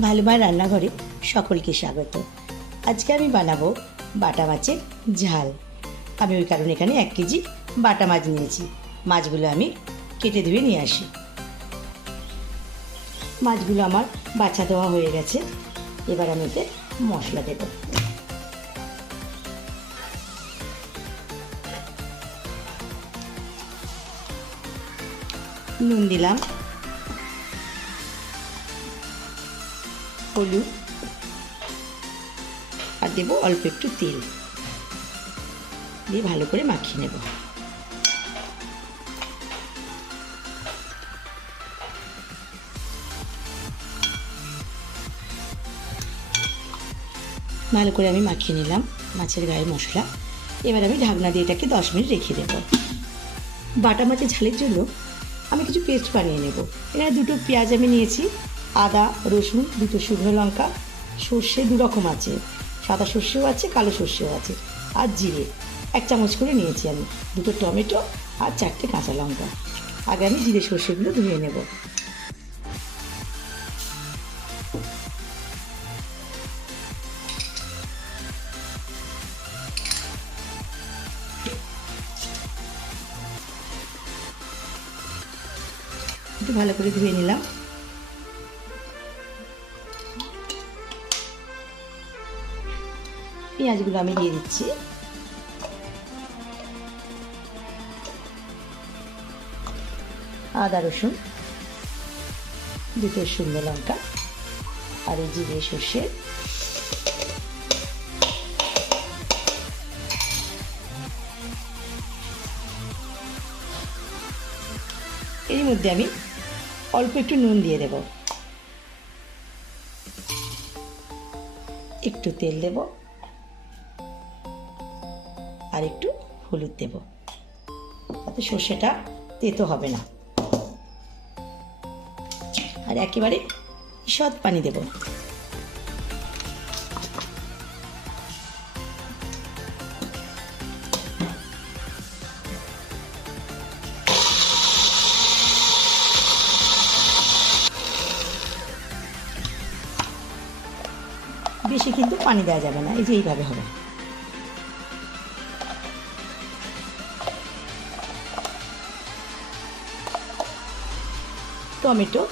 ভালো মার রান্নাঘরে সকলকে স্বাগত। আজকে আমি বানাবো বাটা মাছের ঝাল। আমি ওই কারণে এখানে এক কেজি বাটা মাছ নিয়েছি। মাছগুলো আমি কেটে ধুয়ে নিয়ে আসি। মাছগুলো আমার বাছা দেওয়া হয়ে গেছে। এবার আমি এতে মশলা দেবো। নুন দিলাম। হলুদ। আর দেবো অল্প একটু তেল। দিয়ে ভালো করে মাখিয়ে নেব। ভালো করে আমি মাখিয়ে নিলাম মাছের গায়ে মশলা। এবার আমি ঢাকনা দিয়ে এটাকে দশ মিনিট রেখে দেবো। বাটা মাছের ঝালের জন্য আমি কিছু পেস্ট বানিয়ে নেব। এখানে দুটো পেঁয়াজ আমি নিয়েছি, আদা, রসুন, দুটো শুকনো লঙ্কা, সর্ষে দু রকম আছে। সাদা সর্ষেও আছে, কালো সর্ষেও আছে। আর জিরে, এক চামচ করে নিয়েছি আমি। দুটো টমেটো আর চারটে কাঁচা লঙ্কা। আগে আমি জিরে সর্ষেগুলো ধুয়ে নেব। ভালো করে ধুয়ে নিলাম। পেঁয়াজগুলো আমি দিয়ে দিচ্ছি। আদা, রসুন, দুটো শুকনো লঙ্কা আর এই জিরে, সর্ষে। এর মধ্যে আমি অল্প একটু নুন দিয়ে দেব। একটু তেল দেব। আর একটু হলুদ দেব। তাতে সর্ষেটা তেতো হবে না। আর একেবারে সৎ পানি দেব। বেশি কিন্তু পানি দেওয়া যাবে না, এই যে এইভাবে হবে। টমেটো,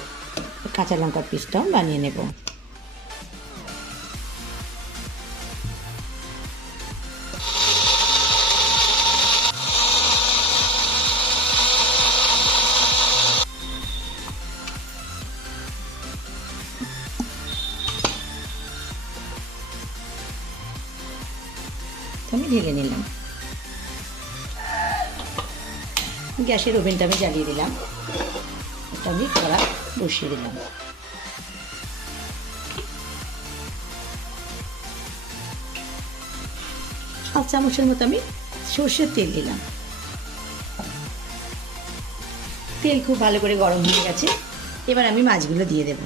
কাঁচা লঙ্কার পিসটাও বানিয়ে নেব। আমি ঢেলে নিলাম। গ্যাসের ওভেনটা আমি জ্বালিয়ে দিলাম। এটা আমি কড়া বসিয়ে দিলাম। হাফ চামচের মতো আমি সর্ষের তেল দিলাম। তেল খুব ভালো করে গরম হয়ে গেছে। এবার আমি মাছগুলো দিয়ে দেবো।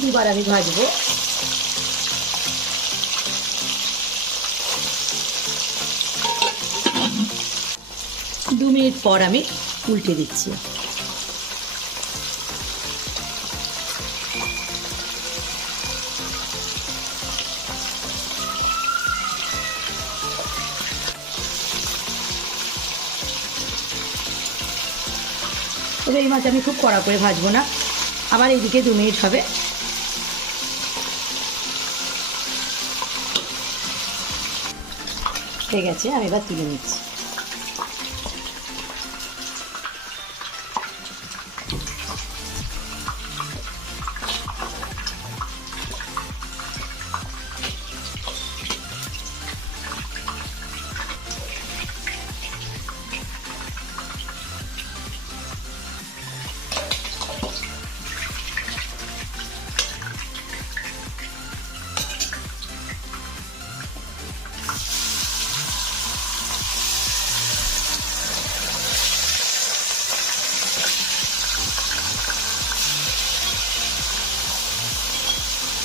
দুবার আমি ভাজবো। দু মিনিট পর আমি উল্টে দিচ্ছি। তবে এই মাছ আমি খুব কড়া করে ভাজবো না। আবার এইদিকে দু মিনিট হবে। হয়ে গেছে আমি এবার তুলে নিচ্ছি।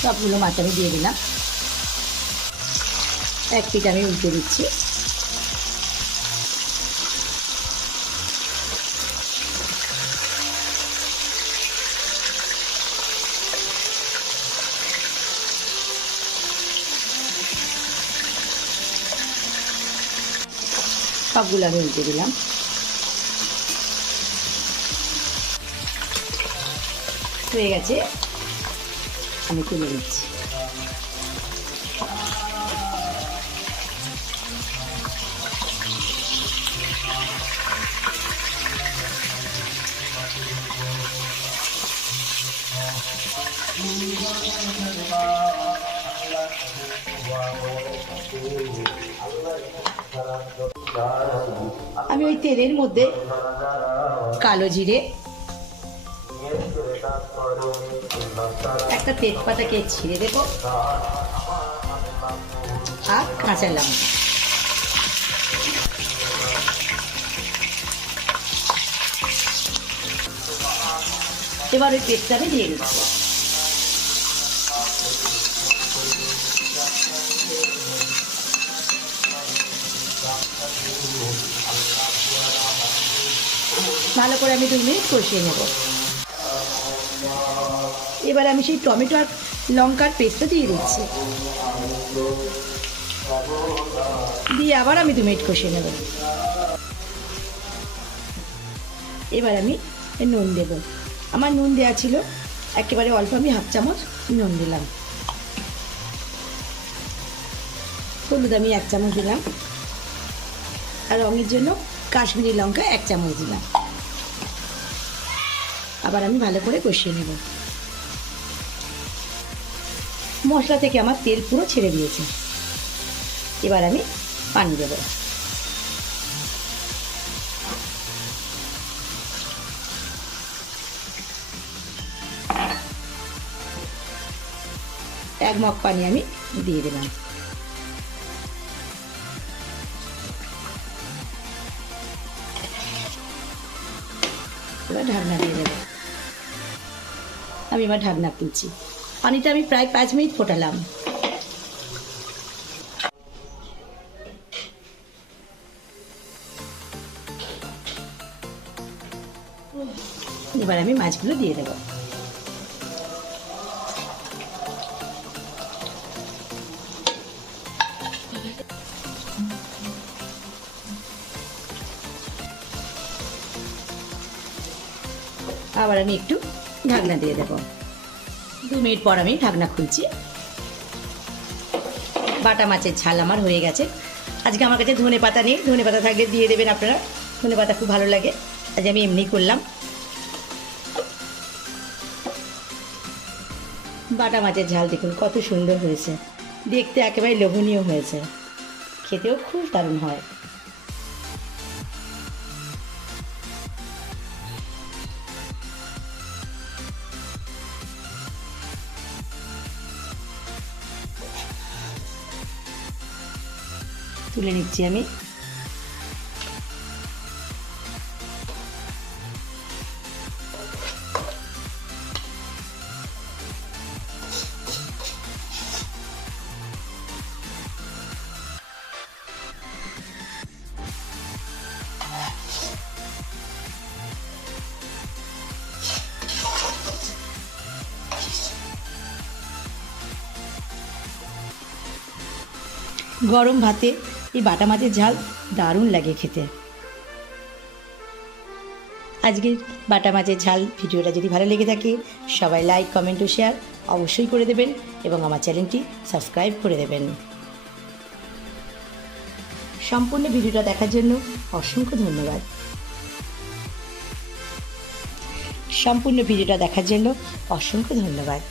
সবগুলো মাছ আমি দিয়ে দিলাম। এক পিঠ আমি উল্টে দিচ্ছি। সবগুলো আমি উল্টে দিলাম। হয়ে গেছে। আমি তুলে নিচ্ছি আমি ওই তেলের মধ্যে কালো জিরে একটা তেজপাতাকে ছিঁড়ে দেবো আর কাঁচা লঙ্কা। এবার ওই পেস্টটা আমি দিয়ে দিচ্ছি ভালো করে আমি দু মিনিট কষিয়ে নেব। এবার আমি সেই টমেটো আর লঙ্কার পেস্টটা দিয়ে দিচ্ছি। দিয়ে আবার আমি দু মিনিট কষিয়ে নেব। এবার আমি নুন দেব। আমার নুন দেওয়া ছিল, একেবারে অল্প আমি হাফ চামচ নুন দিলাম। হলুদ আমি এক চামচ দিলাম। আর রঙের জন্য কাশ্মীরি লঙ্কা এক চামচ দিলাম। আবার আমি ভালো করে কষিয়ে নেব। মশলা থেকে আমার তেল পুরো ছেড়ে দিয়েছে। এবার আমি পানি দেব। এক মগ পানি আমি দিয়ে দিলাম। এবার ঢাকনা দিয়ে দেবো। আমি এবার ঢাকনা তুলছি। পানিটা আমি প্রায় পাঁচ মিনিট ফোটালাম। এবার আমি মাছগুলো দিয়ে দেবো। আবার আমি একটু ঢাকনা দিয়ে দেবো। দু মিনিট পর আমি ঢাকনা খুলছি। বাটা মাছের ঝাল আমার হয়ে গেছে। আজকে আমার কাছে ধনে পাতা নেই। ধনে পাতা থাকলে দিয়ে দেবেন আপনারা। ধনে পাতা খুব ভালো লাগে। আজ আমি এমনি করলাম। বাটা মাছের ঝাল দেখুন, কত সুন্দর হয়েছে। দেখতে একেবারে লোভনীয় হয়েছে। খেতেও খুব দারুণ হয়। তুলে নিচ্ছি আমি। গরম ভাতে এই বাটা মাছের ঝাল দারুণ লাগে খেতে। আজকের বাটা মাছের ঝাল ভিডিওটা যদি ভালো লেগে থাকে, সবাই লাইক কমেন্ট ও শেয়ার অবশ্যই করে দেবেন এবং আমার চ্যানেলটি সাবস্ক্রাইব করে দেবেন। সম্পূর্ণ ভিডিওটা দেখার জন্য অসংখ্য ধন্যবাদ। সম্পূর্ণ ভিডিওটা দেখার জন্য অসংখ্য ধন্যবাদ।